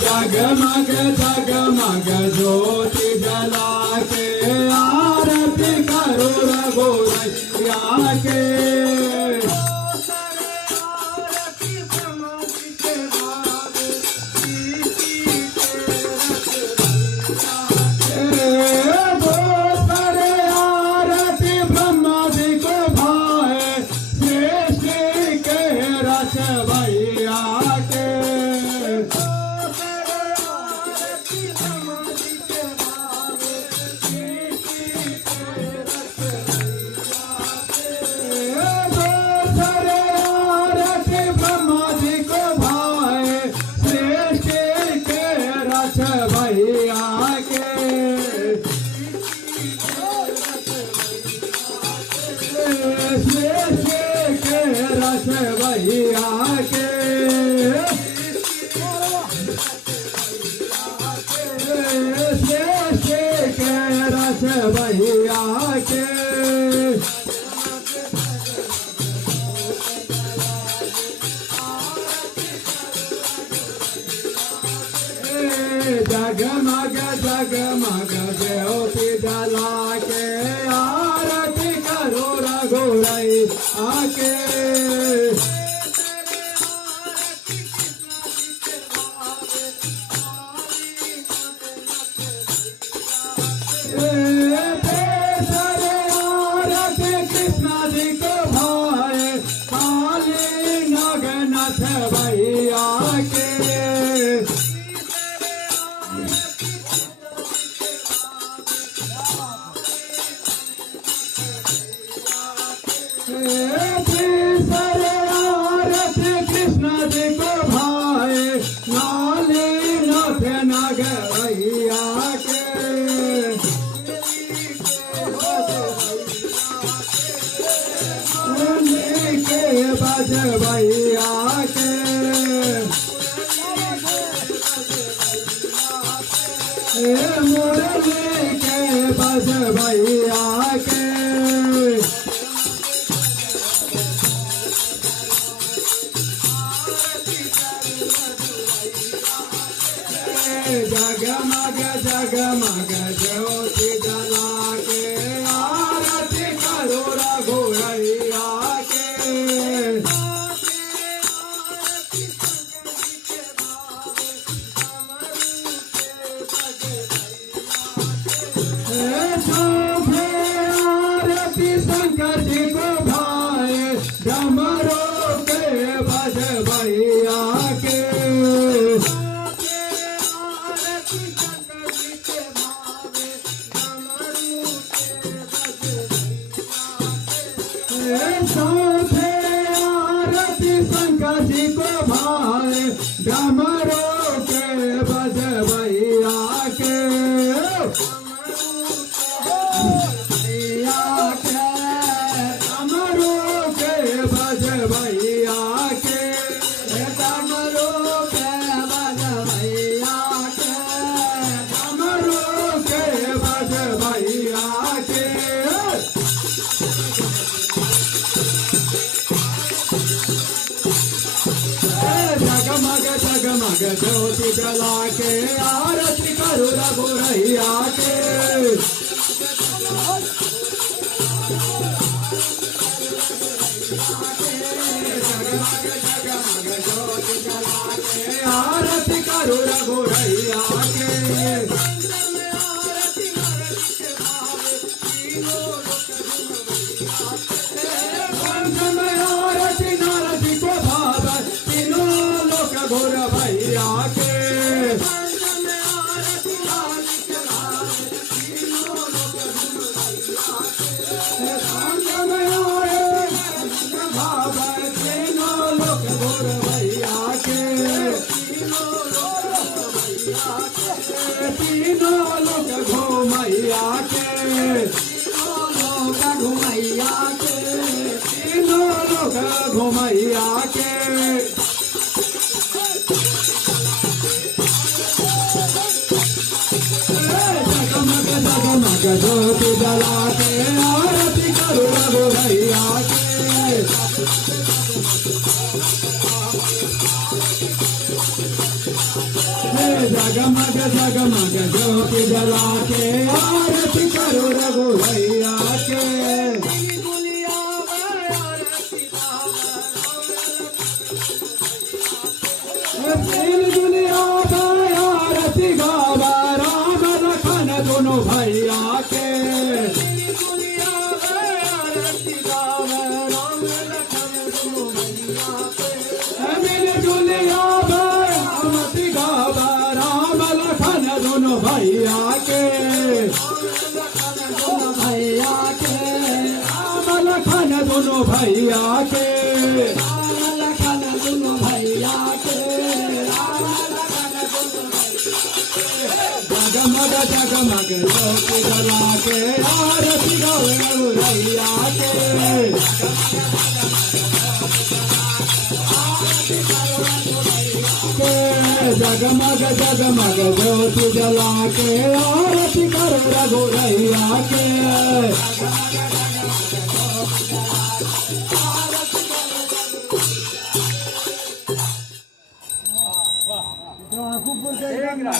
जगमग जगमग ज्योति जला के आरती करो रघुरैया के। जगमग जगमग ज्योति जला के आरती करो रघुरैया के। जगमग जगमग ज्योति जला के आरती करो रघुरैया के। आरती शंकर जी को भाए डमरू के बज भैया के। आरती शंकर जी को भाए डमरू के बज भैया के। डमरू के बज भैया के। डमरू के बज भैया के। डमरू के बज भैया के। जगमग जगमग ज्योति जला के आरती करो रघुरैया के। जगमग जगमग ज्योति जला के आरती करो रघुरैया के। घोर भैया के। तीनों लोक घोर भैया के। तीनों लोक घुमैया के। घुमैया के। तीनों लोक घुमैया के। ज्योति जला के आरती करो जगमग जगमग ज्योति जला के आरती करो रघुरैया के तीन दुनिया में आरती गावा राम लखन दोनों भैया के भैया के भैया के राम लखन दोनों भैया के लखन दोनों भैया के जगमग जगमग ज्योति जला के आरती गावे रघुरैया के जगमग जगमग ज्योति जला के आरती करो रघुरैया के